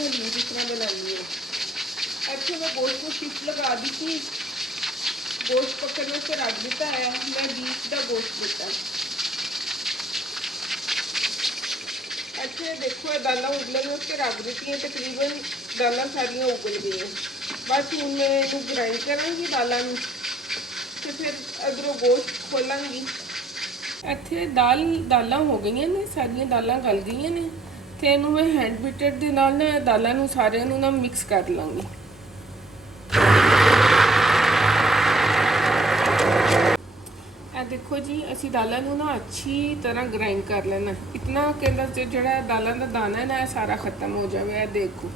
से हलीम जिस तरह बनानी है। अच्छा मैं गोश्त को शिफ्ट लगा दी थी, गोश्त पकड़ने से रख दिता है। मैं बीफ का गोश्त देता है। अच्छा देखो दाल उबलने उसके रख दी है, तकरीबन दाल सारिया उबल गई हैं। बस हूँ मैं इनू ग्राइंड कराँगी दालों तो फिर अदरों गोश्त खोलांगी। ਇੱਥੇ ਦਾਲਾਂ ਹੋ ਗਈਆਂ ਨੇ, ਸਾਰੀਆਂ ਦਾਲਾਂ ਗਲ ਗਈਆਂ ਨੇ ਤੇ ਇਹਨੂੰ ਮੈਂ ਹੈਂਡ ਬੀਟਰ ਦੇ ਨਾਲ ਨਾ ਦਾਲਾਂ ਨੂੰ ਸਾਰਿਆਂ ਨੂੰ ਨਾ ਮਿਕਸ ਕਰ ਲਾਂਗੀ। ਇਹ ਦੇਖੋ ਜੀ ਅਸੀਂ ਦਾਲਾਂ ਨੂੰ ਨਾ ਅੱਛੀ ਤਰ੍ਹਾਂ ਗ੍ਰਾਈਂਡ ਕਰ ਲੈਣਾ, ਇਤਨਾ ਕਿ ਅੰਦਰ ਜਿਹੜਾ ਦਾਲਾਂ ਦਾ ਦਾਣਾ ਹੈ ਨਾ ਇਹ ਸਾਰਾ ਖਤਮ ਹੋ ਜਾਵੇ। ਇਹ ਦੇਖੋ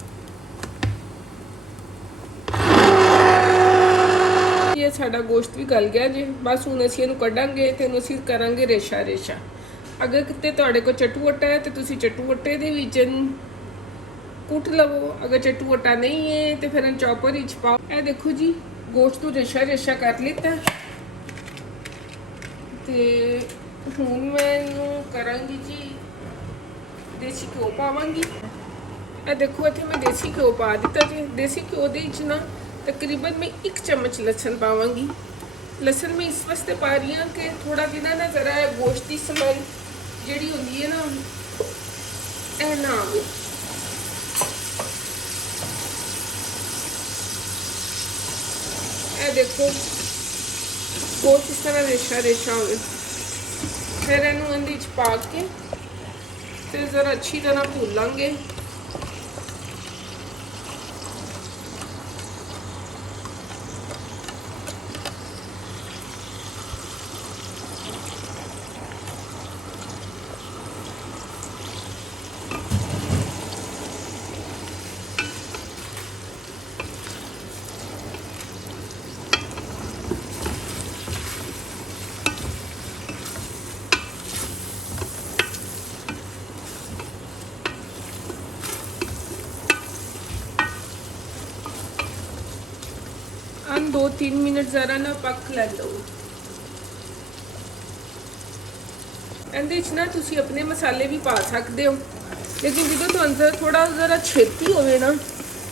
ਇਹ ਸਾਡਾ ਗੋਸ਼ਤ ਵੀ ਗਲ ਗਿਆ ਜੀ। ਬਸ ਹੁਣ ਅਸੀਂ ਇਹਨੂੰ ਕੱਢਾਂਗੇ ਤੇ ਇਹਨੂੰ ਅਸੀਂ ਕਰਾਂਗੇ ਰੇਸ਼ਾ ਰੇਸ਼ਾ। अगर कितने तुहाडे कोल चट्टू आटा है तो तुसी चट्टू आटे दे विच कुट लवो, अगर चट्टू आटा नहीं है तो फिर चॉपर विच पाओ। ए देखो जी गोश्त को रेशा रेशा कर लिता ते हुण मैं इनू करांगी जी देसी घ्यो पावांगी। ए देखो इत्थे मैं देसी घ्यो पा दिता जी। देसी घ्यो दे विच ना तकरीबन मैं 1 चम्मच लसन पावांगी। लसन मैं इस वास्ते पा रही हूँ कि थोड़ा जिना ना जरा गोश्त की स्मैल ਜਿਹੜੀ ਹੁੰਦੀ ਹੈ ਨਾ ਇਹ ਨਾ ਆਵੇ। ਇਹ ਦੇਖੋ ਗੋਸ਼ਤ ਇਸ ਤਰ੍ਹਾਂ ਰੇਸ਼ਾ ਰੇਸ਼ਾ ਹੋਵੇ। ਫਿਰ ਇਹਨੂੰ ਇਹਦੇ ਵਿੱਚ ਪਾ ਕੇ ਤੇ ਜ਼ਰਾ ਅੱਛੀ ਤਰ੍ਹਾਂ ਭੁੰਨ ਲਾਂਗੇ। हम 2-3 मिनट ज़रा ना पक लै लो। ਇਹਦੇ ਵਿੱਚ ਨਾ ਤੁਸੀਂ अपने मसाले भी पा सकते हो, लेकिन जो तो अंदर थोड़ा ज़रा छेती होवे ना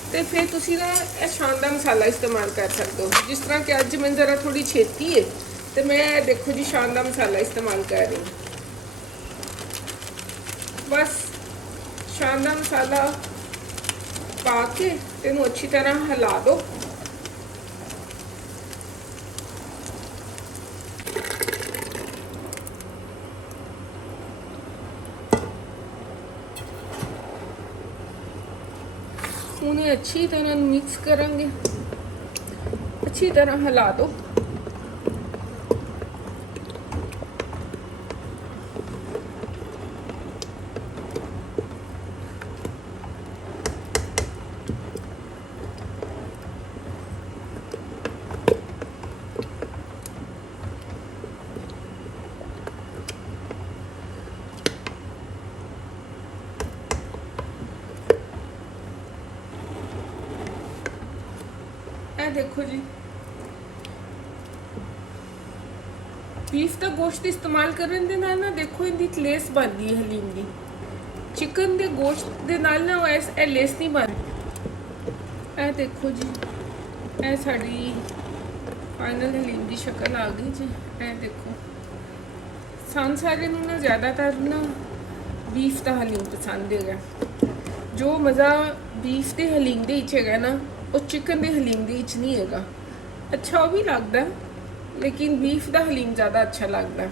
तो फिर तुसी ना ये शानदार मसाला इस्तेमाल कर सकते हो। जिस तरह कि अज मैं ज़रा थोड़ी छेती है तो मैं देखो जी शानदार मसाला इस्तेमाल कर रही हूँ। बस शानदार मसाला पा के इनू अच्छी तरह हिला दो। उन्हें अच्छी तरह मिक्स करेंगे, अच्छी तरह हिला दो। देखो जी बीफ का गोश्त इस्तेमाल करने दे नाल ना देखो इनकी लेस बनती है हलीम की। चिकन के गोश्त के नाल ना ए लेस नहीं बनती। ए देखो जी ए साड़ी फाइनल हलीम की शक्ल आ गई जी। ए देखो सान सारे ना ज़्यादातर ना बीफ का हलीम पसंद है। जो मज़ा बीफ के हलीम के है ना वो चिकन के हलीम के नहीं है। अच्छा वो भी लगता लेकिन बीफ का हलीम ज़्यादा अच्छा लगता।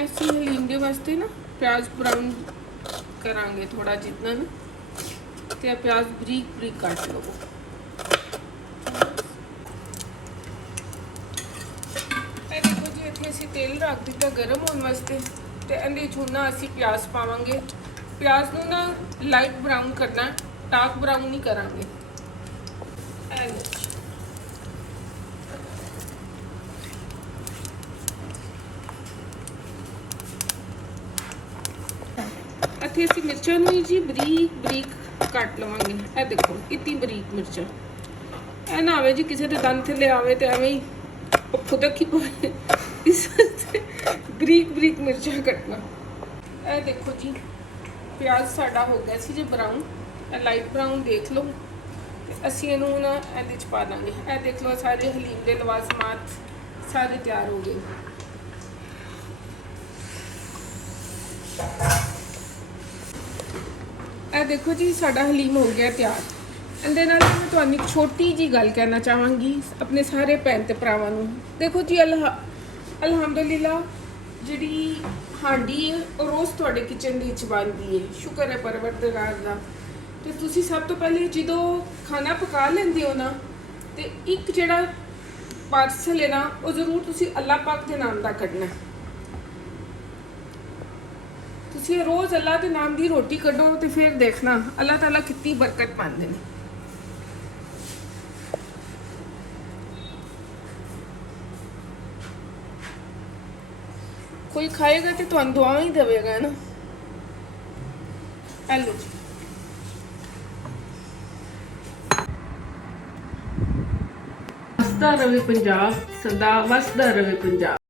ऐसी हलीम के वास्ते ना प्याज ब्राउन करांगे थोड़ा जितना ना तो प्याज बरीक बरीक काट लो। देखो जी इतने असी तेल रख दिता गर्म होने वास्ते तो इहदे ना असी प्याज पावांगे। प्याज नूं ना लाइट ब्राउन करना, डार्क ब्राउन नहीं करांगे। इत्थे असी मिर्चां नूं जी बरीक बरीक कट लवांगे। ए देखो इतनी बरीक मिर्चां, ए ना आवे जी किसी के दंद थल्ले आवे तो एवें ही फुदक ही पवे। इस बरीक बरीक मिर्चां कटना। ਇਹ ਦੇਖੋ ਜੀ ਪਿਆਜ਼ ਸਾਡਾ ਹੋ ਗਿਆ ਸੀ ਜੀ ਬਰਾਊਨ, ਇਹ ਲਾਈਟ ਬਰਾਊਨ ਦੇਖ ਲਓ। ਤੇ ਅਸੀਂ ਇਹਨੂੰ ਨਾ ਇਹਦੇ ਚ ਪਾ ਦਾਂਗੇ। ਇਹ ਦੇਖ ਲਓ ਸਾਰੇ ਹਲੀਮ ਦੇ ਲਵਾਜ਼ਮਾਤ ਸਾਰੇ ਤਿਆਰ ਹੋ ਗਏ। ਇਹ ਦੇਖੋ ਜੀ ਸਾਡਾ ਹਲੀਮ ਹੋ ਗਿਆ ਤਿਆਰ। ਇਹਦੇ ਨਾਲ ਮੈਂ ਤੁਹਾਨੂੰ ਇੱਕ ਛੋਟੀ ਜੀ ਗੱਲ ਕਹਿਣਾ ਚਾਹਾਂਗੀ ਆਪਣੇ ਸਾਰੇ ਭੈਣ ਤੇ ਭਰਾਵਾਂ ਨੂੰ। ਦੇਖੋ ਜੀ ਅਲਹਮਦੁਲਿਲਾ ਜਿਹੜੀ ਹਾਂਡੀ ਹੈ ਉਹ ਰੋਜ਼ ਤੁਹਾਡੇ ਕਿਚਨ ਦੇ ਵਿੱਚ ਬਣਦੀ ਹੈ, ਸ਼ੁਕਰ ਹੈ ਪਰਵਰਦਗਾਰ ਦਾ। ਤੇ ਤੁਸੀਂ ਸਭ ਤੋਂ ਪਹਿਲੇ ਜਦੋਂ ਖਾਣਾ ਪਕਾ ਲੈਂਦੇ ਹੋ ਨਾ, ਤੇ ਇੱਕ ਜਿਹੜਾ ਪਾਰਸਲ ਹੈ ਨਾ ਉਹ ਜ਼ਰੂਰ ਤੁਸੀਂ ਅੱਲਾਹ ਪਾਕ ਦੇ ਨਾਮ ਦਾ ਕੱਢਣਾ। ਤੁਸੀਂ ਰੋਜ਼ ਅੱਲਾਹ ਦੇ ਨਾਮ ਦੀ ਰੋਟੀ ਕੱਢੋ ਤੇ ਫਿਰ ਦੇਖਣਾ ਅੱਲਾਹ ਤਾਲਾ ਕਿੰਨੀ ਬਰਕਤ ਪਾਉਂਦੇ ਨੇ। ਕੋਈ ਖਾਏਗਾ ਤੇ ਤੁਹਾਨੂੰ ਦੁਆ ਹੀ ਦੇਵੇਗਾ ਨਾ। ਹੈਲੋ ਜੀ, ਵਸਦਾ ਰਵੇ ਪੰਜਾਬ, ਸਦਾ ਵਸਦਾ ਰਵੇ ਪੰਜਾਬ।